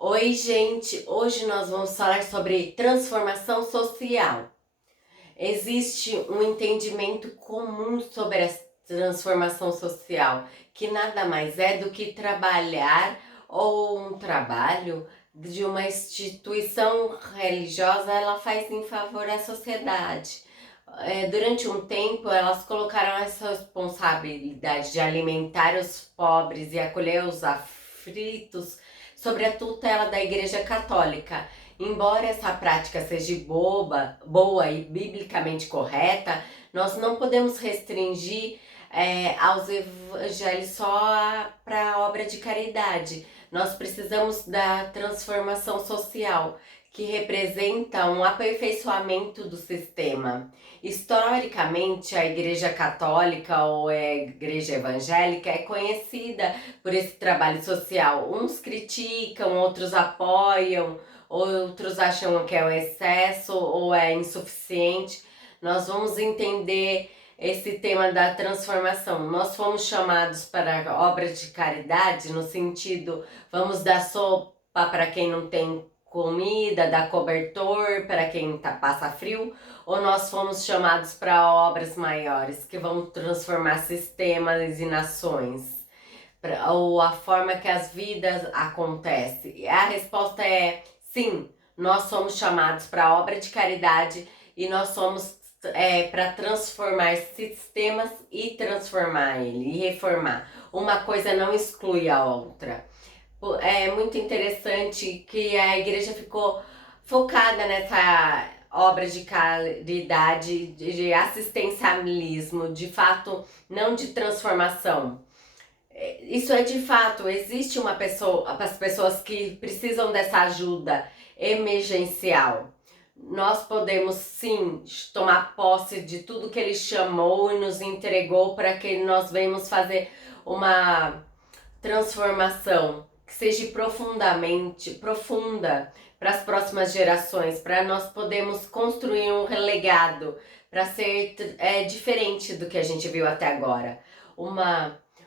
Oi, gente! Hoje nós vamos falar sobre transformação social. Existe um entendimento comum sobre a transformação social, que nada mais é do que trabalhar ou um trabalho de uma instituição religiosa, ela faz em favor da sociedade. Durante um tempo, elas colocaram essa responsabilidade de alimentar os pobres e acolher os aflitos sobre a tutela da Igreja Católica. Embora essa prática seja boa e biblicamente correta, nós não podemos restringir aos evangelhos só para a obra de caridade. Nós precisamos da transformação social, que representa um aperfeiçoamento do sistema. Historicamente, a Igreja Católica ou a Igreja Evangélica é conhecida por esse trabalho social. Uns criticam, outros apoiam, outros acham que é o excesso ou é insuficiente. Nós vamos entender esse tema da transformação. Nós fomos chamados para obras de caridade no sentido, vamos dar sopa para quem não tem comida, dar cobertor para quem passa frio, ou nós fomos chamados para obras maiores que vão transformar sistemas e nações, ou a forma que as vidas acontecem? E a resposta é sim, nós somos chamados para obra de caridade e nós somos para transformar sistemas e transformar ele e reformar. Uma coisa não exclui a outra. É muito interessante que a igreja ficou focada nessa obra de caridade, de assistencialismo, de fato, não de transformação. Isso é de fato, existe uma pessoa, as pessoas que precisam dessa ajuda emergencial. Nós podemos sim tomar posse de tudo que ele chamou e nos entregou para que nós venhamos fazer uma transformação que seja profunda para as próximas gerações, para nós podermos construir um legado para ser diferente do que a gente viu até agora.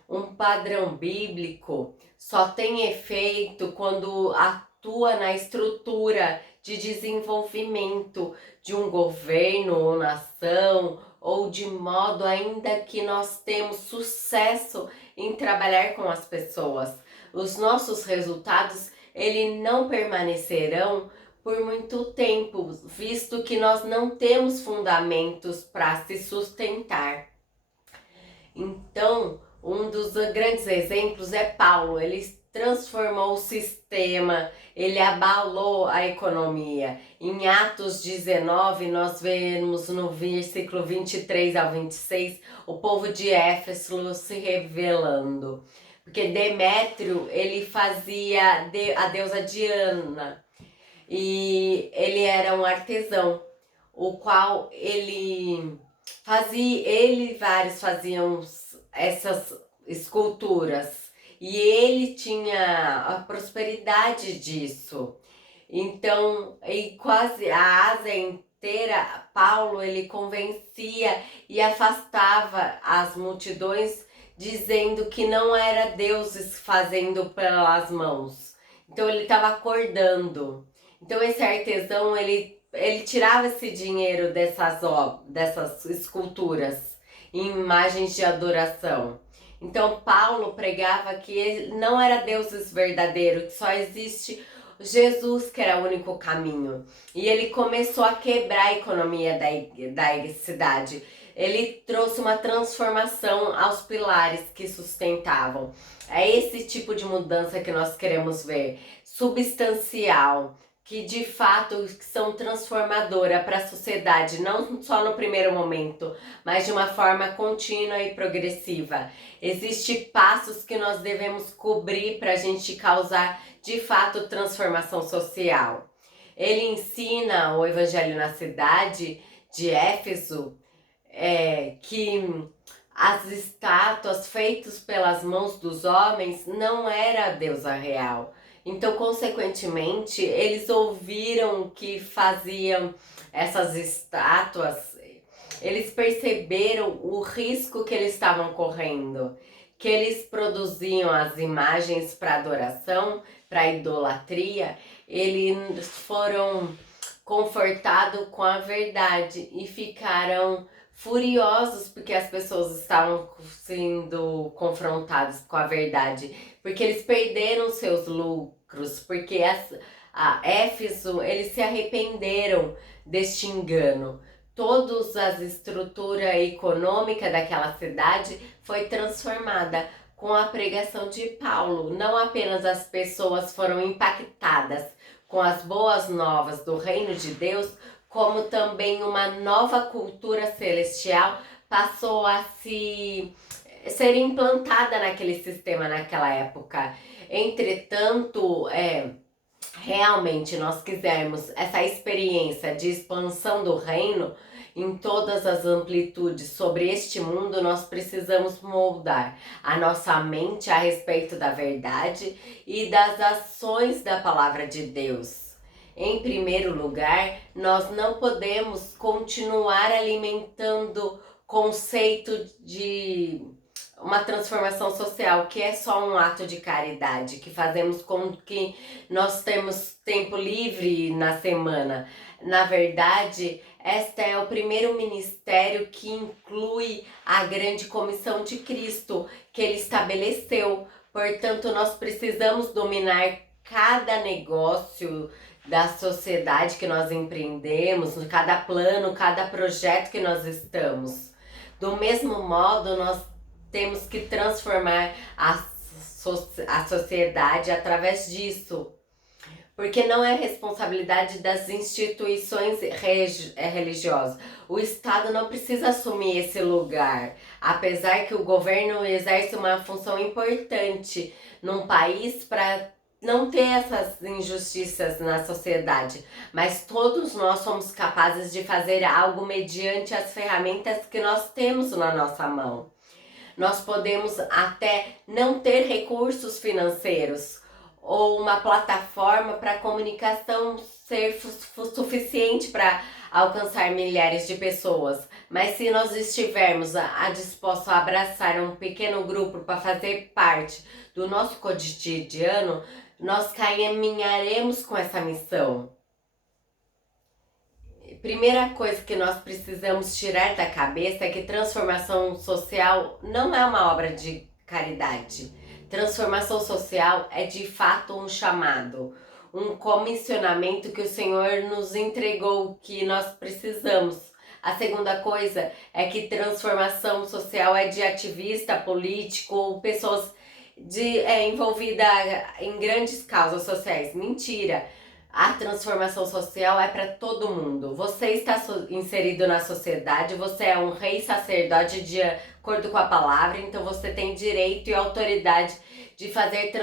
Um padrão bíblico só tem efeito quando atua na estrutura de desenvolvimento de um governo ou nação, ou de modo ainda que nós temos sucesso em trabalhar com as pessoas. Os nossos resultados, eles não permanecerão por muito tempo, visto que nós não temos fundamentos para se sustentar. Então, um dos grandes exemplos é Paulo. Ele transformou o sistema, ele abalou a economia. Em Atos 19, nós vemos no versículo 23 ao 26, o povo de Éfeso se revelando. Porque Demétrio, ele fazia a deusa Diana, e ele era um artesão, o qual ele e vários faziam essas esculturas, e ele tinha a prosperidade disso. Então, e quase a Ásia inteira, Paulo, ele convencia e afastava as multidões, dizendo que não era deuses fazendo pelas mãos. Então ele estava acordando. Então esse artesão, ele tirava esse dinheiro dessas esculturas em imagens de adoração. Então Paulo pregava que ele não era deuses verdadeiro, que só existe Jesus, que era o único caminho. E ele começou a quebrar a economia da cidade. Ele trouxe uma transformação aos pilares que sustentavam. É esse tipo de mudança que nós queremos ver, substancial, que de fato são transformadoras para a sociedade, não só no primeiro momento, mas de uma forma contínua e progressiva. Existem passos que nós devemos cobrir para a gente causar de fato transformação social. Ele ensina o Evangelho na cidade de Éfeso que as estátuas feitas pelas mãos dos homens não era a deusa real. Então, consequentemente, eles ouviram que faziam essas estátuas, eles perceberam o risco que eles estavam correndo, que eles produziam as imagens para adoração, para idolatria, eles foram confortados com a verdade e ficaram furiosos porque as pessoas estavam sendo confrontadas com a verdade, porque eles perderam seus lucros, porque a Éfeso, eles se arrependeram deste engano. Toda a estrutura econômica daquela cidade foi transformada com a pregação de Paulo. Não apenas as pessoas foram impactadas com as boas novas do reino de Deus, como também uma nova cultura celestial passou a ser implantada naquele sistema naquela época. Entretanto, realmente nós quisermos essa experiência de expansão do reino em todas as amplitudes sobre este mundo, nós precisamos moldar a nossa mente a respeito da verdade e das ações da palavra de Deus. Em primeiro lugar, nós não podemos continuar alimentando conceito de uma transformação social, que é só um ato de caridade, que fazemos com que nós temos tempo livre na semana. Na verdade, este é o primeiro ministério que inclui a grande comissão de Cristo, que ele estabeleceu. Portanto, nós precisamos dominar cada negócio da sociedade que nós empreendemos, cada plano, cada projeto que nós estamos. Do mesmo modo, nós temos que transformar a sociedade através disso, porque não é responsabilidade das instituições religiosas. O Estado não precisa assumir esse lugar, apesar que o governo exerce uma função importante num país para não ter essas injustiças na sociedade, mas todos nós somos capazes de fazer algo mediante as ferramentas que nós temos na nossa mão. Nós podemos até não ter recursos financeiros ou uma plataforma para comunicação ser suficiente para alcançar milhares de pessoas, mas se nós estivermos dispostos a abraçar um pequeno grupo para fazer parte do nosso cotidiano, nós caminharemos com essa missão. Primeira coisa que nós precisamos tirar da cabeça é que transformação social não é uma obra de caridade. Transformação social é de fato um chamado, um comissionamento que o Senhor nos entregou, que nós precisamos. A segunda coisa é que transformação social é de ativista, político ou pessoas envolvidas em grandes causas sociais. Mentira! A transformação social é para todo mundo. Você está inserido na sociedade, você é um rei sacerdote de acordo com a palavra, então você tem direito e autoridade de fazer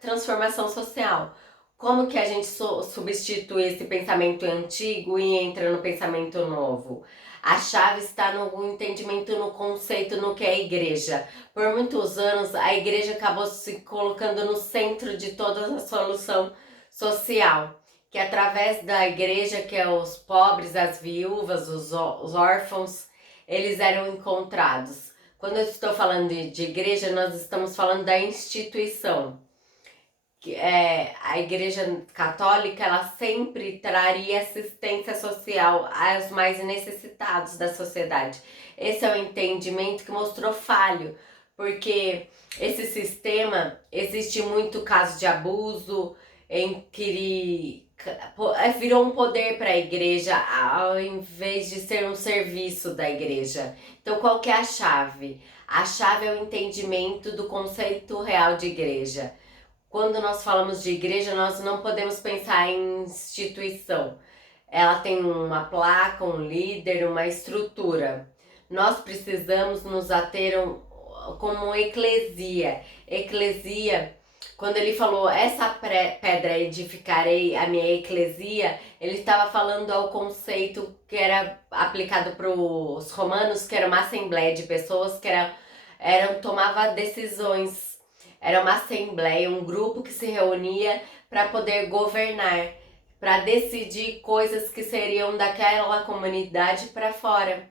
transformação social. Como que a gente substitui esse pensamento antigo e entra no pensamento novo? A chave está no entendimento, no conceito, no que é a igreja. Por muitos anos, a igreja acabou se colocando no centro de toda a solução social, que através da igreja, que é os pobres, as viúvas, os órfãos, eles eram encontrados. Quando eu estou falando de igreja, nós estamos falando da instituição. A igreja católica, ela sempre traria assistência social aos mais necessitados da sociedade. Esse é o entendimento que mostrou falho, porque esse sistema, existe muito caso de abuso, em que virou um poder para a igreja ao invés de ser um serviço da igreja. Então, qual que é a chave? A chave é o entendimento do conceito real de igreja. Quando nós falamos de igreja, nós não podemos pensar em instituição. Ela tem uma placa, um líder, uma estrutura. Nós precisamos nos ater como eclesia. Eclesia, quando ele falou, essa pedra edificarei a minha eclesia, ele estava falando ao conceito que era aplicado para os romanos, que era uma assembleia de pessoas que tomava decisões. Era uma assembleia, um grupo que se reunia para poder governar, para decidir coisas que seriam daquela comunidade para fora.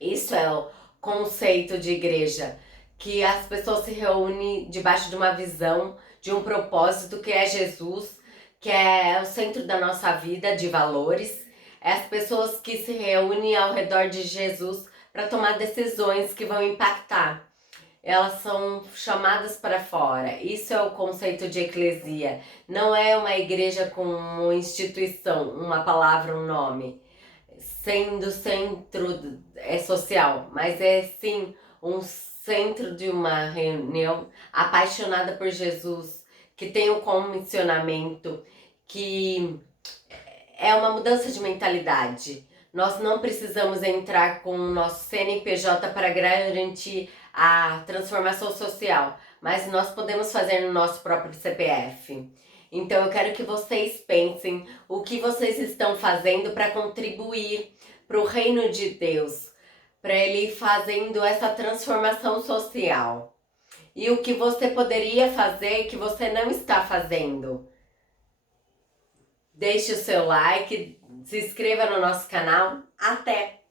Isso é o conceito de igreja, que as pessoas se reúnem debaixo de uma visão, de um propósito que é Jesus, que é o centro da nossa vida, de valores. É as pessoas que se reúnem ao redor de Jesus para tomar decisões que vão impactar. Elas são chamadas para fora. Isso é o conceito de eclesia. Não é uma igreja com uma instituição, uma palavra, um nome, sendo centro social, mas é sim um centro de uma reunião apaixonada por Jesus, que tem um comissionamento, que é uma mudança de mentalidade. Nós não precisamos entrar com o nosso CNPJ para garantir a transformação social, mas nós podemos fazer no nosso próprio CPF. Então eu quero que vocês pensem o que vocês estão fazendo para contribuir para o reino de Deus, para ele ir fazendo essa transformação social. E o que você poderia fazer que você não está fazendo. Deixe o seu like, se inscreva no nosso canal. Até!